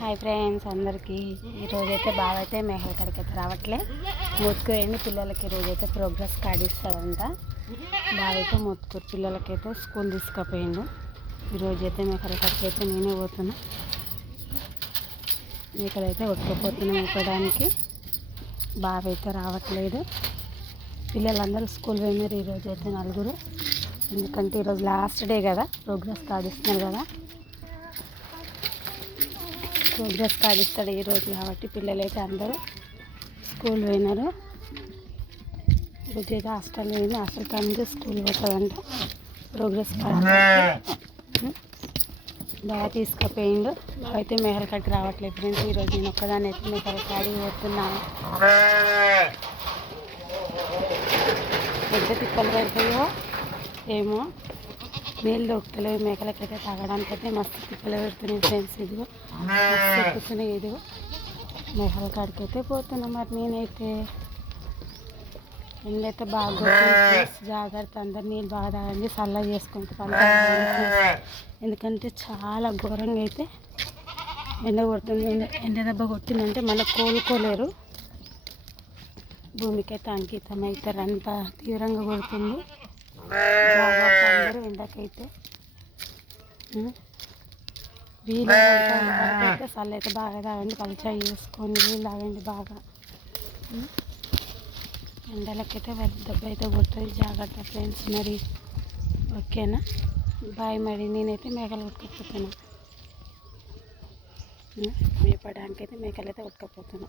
Hi friends అందరికీ ఈరోజైతే బాగా అయితే మేకల కాడికి అయితే రావట్లే మొత్తుకోయండి పిల్లలకి ఈరోజైతే ప్రోగ్రెస్ కార్డు ఇస్తారంట. బాగా అయితే మొత్తుకూరు పిల్లలకైతే స్కూల్ తీసుకుపోయిండు. ఈరోజైతే మేకల కాడికి అయితే నేనే పోతున్నా. మేకలైతే ఒట్టుకుపోతున్నా ఇవ్వడానికి. బాగా అయితే రావట్లేదు. పిల్లలందరూ స్కూల్ పోయినారు ఈరోజైతే నలుగురు. ఎందుకంటే ఈరోజు లాస్ట్ డే కదా, ప్రోగ్రెస్ కార్డు ఇస్తున్నారు కదా. ప్రోగ్రెస్ కార్డు ఇస్తాడు ఈరోజు కాబట్టి పిల్లలైతే అందరూ స్కూల్ పోయినారు. ఈరోజు అయితే హాస్టల్ పోయింది. హాస్టల్ కాడ నుంచి స్కూల్ పోతుందంట. ప్రోగ్రెస్ కార్డు బాగా తీసుకుపోయిండు. అయితే మేకల కాడికి రావట్లేదు ఫ్రెండ్స్. ఈరోజు నేను ఒక్కదాన్ని అయితే మేకల కాడికి పోతున్నాను. పెద్ద తిప్పలు పెడతాయో ఏమో, నీళ్ళు దొరుకుతలేవు మేకలకైతే. తాగడానికి అయితే మస్తు తిప్పలు పెడుతున్నాయి ఫ్రెండ్స్. ఇదిగో మస్తు ఎక్కుతున్నాయి. ఇదిగో మేకల కాడికి అయితే పోతున్నాం. మరి నేనైతే ఎండైతే బాగా జాగ్రత్త, అందరు నీళ్ళు బాగా తాగండి, చల్ల చేసుకుంటూ ఎందుకంటే చాలా ఘోరంగా అయితే ఎండ కొడుతుంది. ఎండ దెబ్బ కొట్టిందంటే మళ్ళీ కోలుకోలేరు. భూమికైతే అంకితం అవుతారు, అంత తీవ్రంగా కొడుతుంది. జాగ్రత్త అందరూ ఎండకైతే. వీలైతే చల్ల అయితే బాగా తాగండి, పలుచా చేసుకొని నీళ్ళు తాగండి బాగా. ఎండలకైతే దెబ్బ అయితే కొడుతుంది. జాగ్రత్త ఫ్రెండ్స్. మరి ఓకేనా, బాయ్. మరి నేనైతే మేకలు కొట్టుకుపోతున్నా. మేపడానికి అయితే మేకలు అయితే కొట్టుకుపోతున్నా.